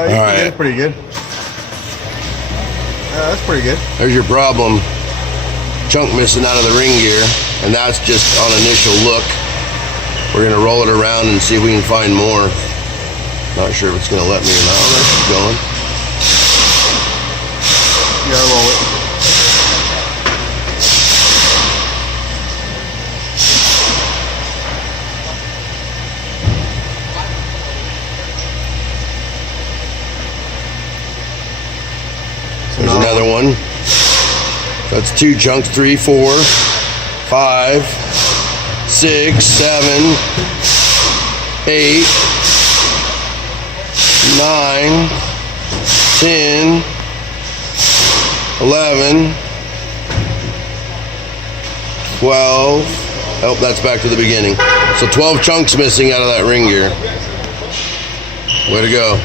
All right. That's pretty good. That's pretty good. There's your problem. Chunk missing out of the ring gear, and that's just on initial look. We're gonna roll it around and see if we can find more. Not sure if it's gonna let me or not. Oh, there she's going. Yeah, roll it. There's another one. That's 2 chunks, 3, 4, 5, 6, 7, 8, 9, 10, 11, 12. Oh, that's back to the beginning. So 12 chunks missing out of that ring gear. Way to go.